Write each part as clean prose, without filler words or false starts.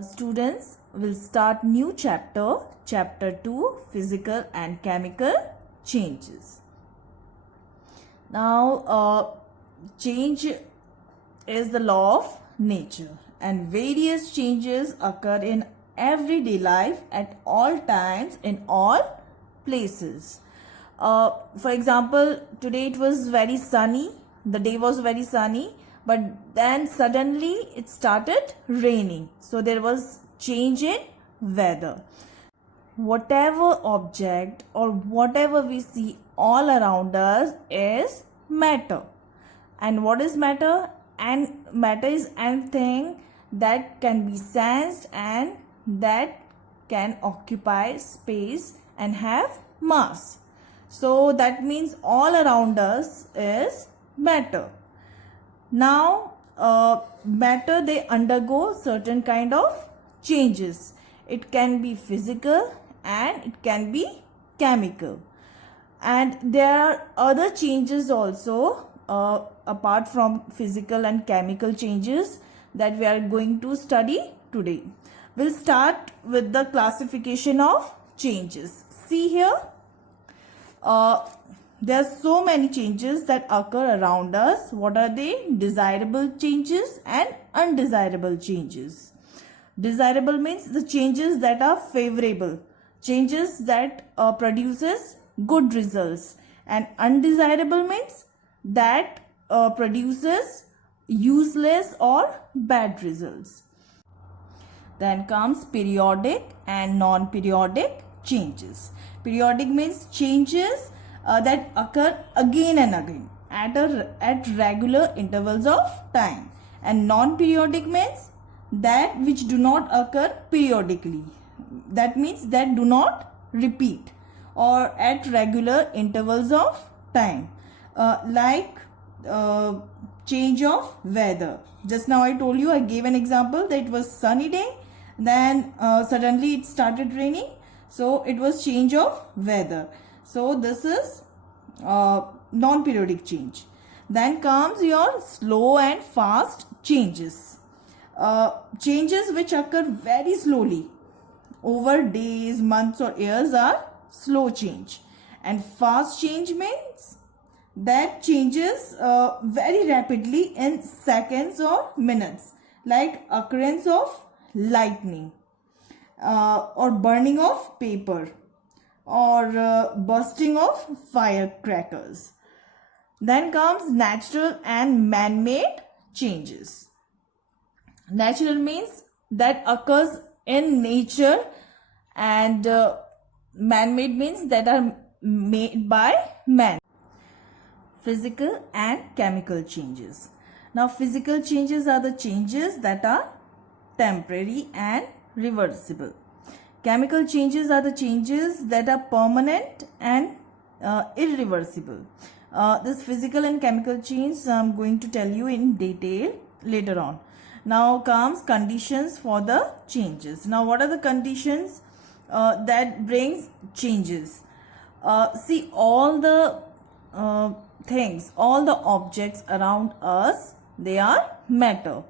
Students will start new chapter 2, physical and chemical changes. Now change is the law of nature and various changes occur in everyday life at all times in all places. For example, today it was very sunny, the day was very sunny, but then suddenly it started raining, so there was change in weather. Whatever object or whatever we see all around us is matter. And what is matter? And matter is anything that can be sensed and that can occupy space and have mass. So that means all around us is matter. Now matter, they undergo certain kind of changes. It can be physical and it can be chemical, and there are other changes also apart from physical and chemical changes that we are going to study today. We'll start with the classification of changes. See here, there are so many changes that occur around us. What are they? Desirable changes and undesirable changes. Desirable means the changes that are favorable, changes that produces good results, and undesirable means that produces useless or bad results. Then comes periodic and non-periodic changes. Periodic means changes that occur again and again at regular intervals of time, and non-periodic means that which do not occur periodically. That means that do not repeat or at regular intervals of time, like change of weather. Just now I told you, I gave an example that it was sunny day, then suddenly it started raining, so it was change of weather. So this is non-periodic change. Then comes your slow and fast changes. Changes which occur very slowly over days, months or years are slow change. And fast change means that changes very rapidly in seconds or minutes, like occurrence of lightning or burning of paper or bursting of firecrackers. Then comes natural and man-made changes. Natural means that occurs in nature, and man-made means that are made by man. Physical and chemical changes. Now physical changes are the changes that are temporary and reversible. Chemical changes are the changes that are permanent and irreversible. This physical and chemical change I'm going to tell you in detail later on. Now comes conditions for the changes. Now what are the conditions that brings changes? See, all the things, all the objects around us, they are matter.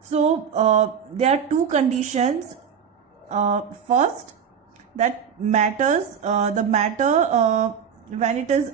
So there are two conditions. First, that matters, the matter when it is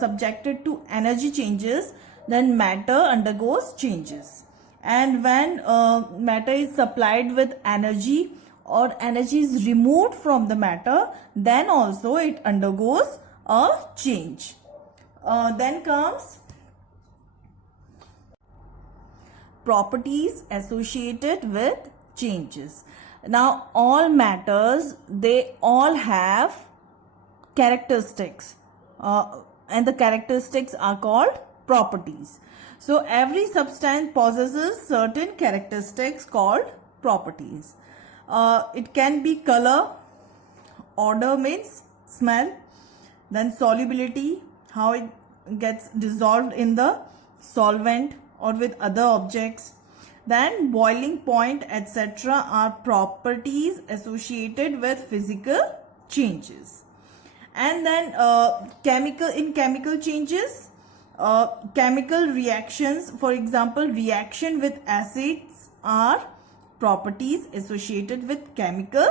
subjected to energy changes, then matter undergoes changes. And when matter is supplied with energy or energy is removed from the matter, then also it undergoes a change. Then comes properties associated with changes. Now all matters, they all have characteristics, and the characteristics are called properties. So every substance possesses certain characteristics called properties. It can be color, odor means smell, then solubility, how it gets dissolved in the solvent or with other objects. Then boiling point, etc. are properties associated with physical changes. And then chemical changes, chemical reactions, for example reaction with acids are properties associated with chemical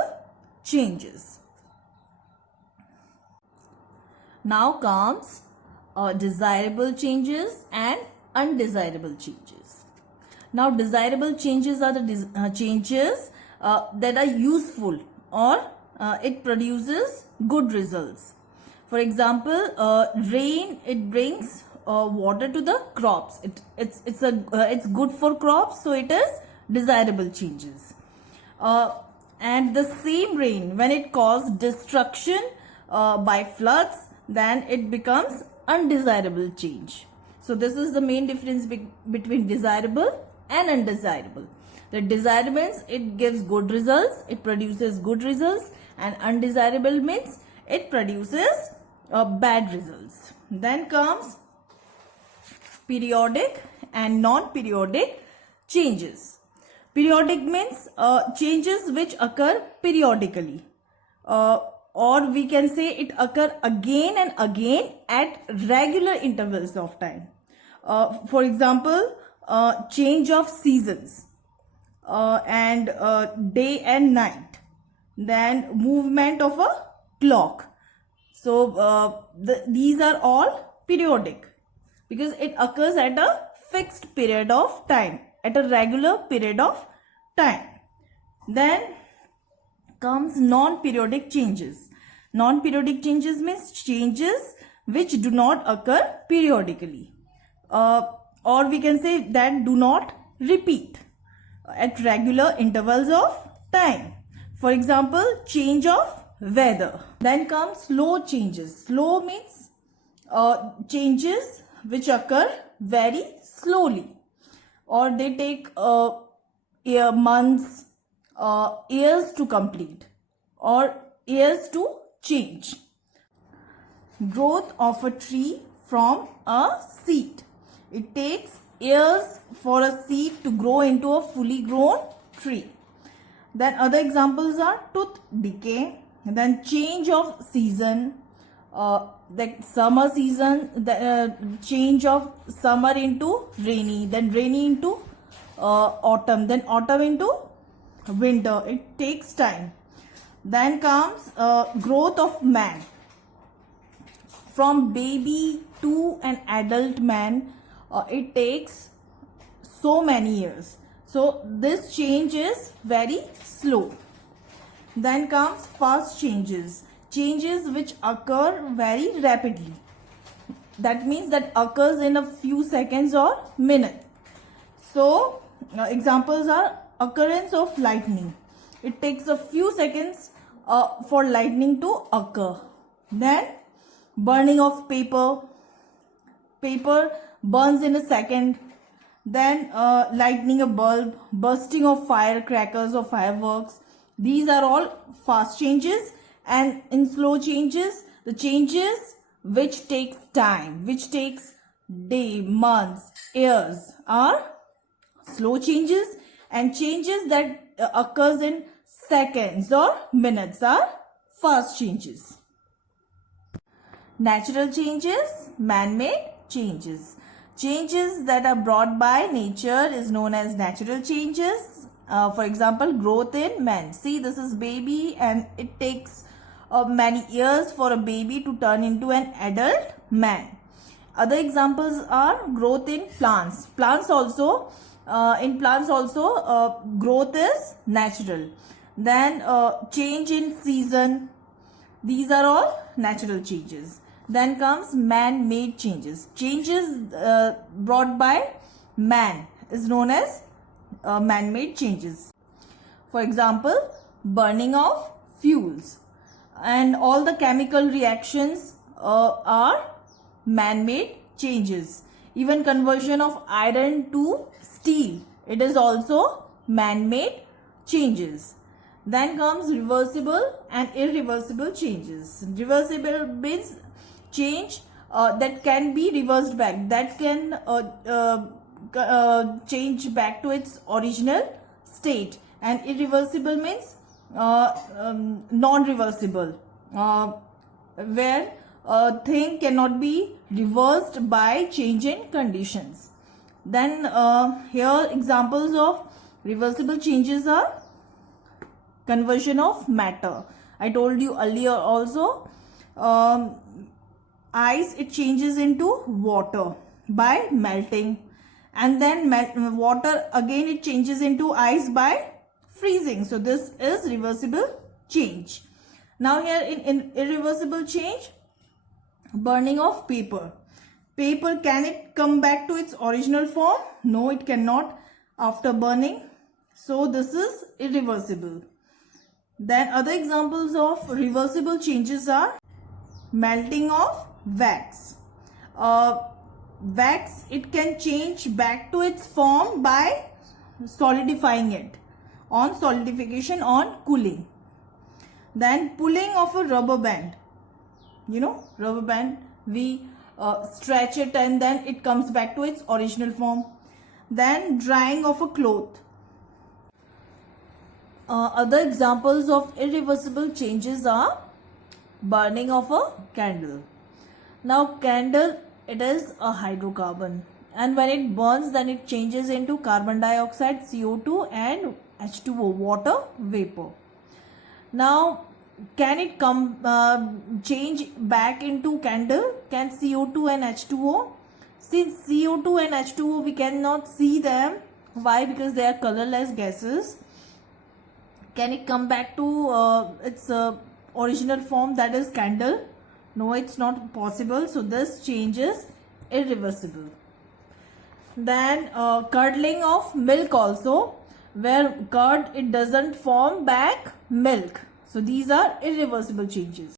changes. Now comes desirable changes and undesirable changes. Now desirable changes are the changes that are useful or it produces good results. For example, rain, it brings water to the crops. It's good for crops, so it is desirable changes. And the same rain, when it causes destruction by floods, then it becomes undesirable change. So this is the main difference between desirable and undesirable. The desirable means it gives good results, it produces good results, and undesirable means it produces bad results. Then comes periodic and non-periodic changes. Periodic means changes which occur periodically, or we can say it occur again and again at regular intervals of time. For example, change of seasons and day and night, then movement of a clock. So these are all periodic because it occurs at a fixed period of time, at a regular period of time. Then comes non-periodic changes. Non-periodic changes means changes which do not occur periodically, or we can say that do not repeat at regular intervals of time. For example, change of weather. Then comes slow changes. Slow means changes which occur very slowly, or they take months, years to complete, or years to change. Growth of a tree from a seed. It takes years for a seed to grow into a fully grown tree. Then other examples are tooth decay, then change of season, the summer season, the change of summer into rainy, then rainy into autumn, then autumn into winter. It takes time. Then comes growth of man. From baby to an adult man, it takes so many years. So this change is very slow. Then comes fast changes. Changes which occur very rapidly. That means that occurs in a few seconds or minutes. So examples are occurrence of lightning. It takes a few seconds for lightning to occur. Then burning of paper. Paper burns in a second. Then lighting a bulb, bursting of firecrackers or fireworks. These are all fast changes. And in slow changes, the changes which takes time, which takes day, months, years are slow changes, and changes that occurs in seconds or minutes are fast changes. Natural changes, man-made changes. Changes that are brought by nature is known as natural changes. For example, growth in man. See, this is baby and it takes many years for a baby to turn into an adult man. Other examples are growth in plants. Plants also, growth is natural. Then change in season. These are all natural changes. Then comes man-made changes. Changes brought by man is known as man-made changes. For example, burning of fuels. And all the chemical reactions are man-made changes. Even conversion of iron to steel, it is also man-made changes. Then comes reversible and irreversible changes. Reversible means change that can be reversed back, that can change back to its original state. And irreversible means non-reversible, where a thing cannot be reversed by change in conditions. Then here examples of Reversible changes are conversion of matter. I told you earlier also, ice, it changes into water by melting, and then water again it changes into ice by freezing. So this is reversible change. Now here in irreversible change, burning of paper. Paper, can it come back to its original form? No, it cannot after burning. So this is irreversible. Then other examples of reversible changes are melting of wax. Wax, it can change back to its form by solidifying it, on solidification, on cooling. Then pulling of a rubber band. You know, rubber band, we stretch it and then it comes back to its original form. Then drying of a cloth. Other examples of irreversible changes are burning of a candle. Now candle, it is a hydrocarbon, and when it burns then it changes into carbon dioxide, CO2 and H2O, water vapor. Now can it change back into candle? Can CO2 and H2O? Since CO2 and H2O we cannot see them. Why? Because they are colorless gases. Can it come back to its original form, that is candle? No, it's not possible. So this change is irreversible. Then curdling of milk also, where curd, it doesn't form back milk. So these are irreversible changes.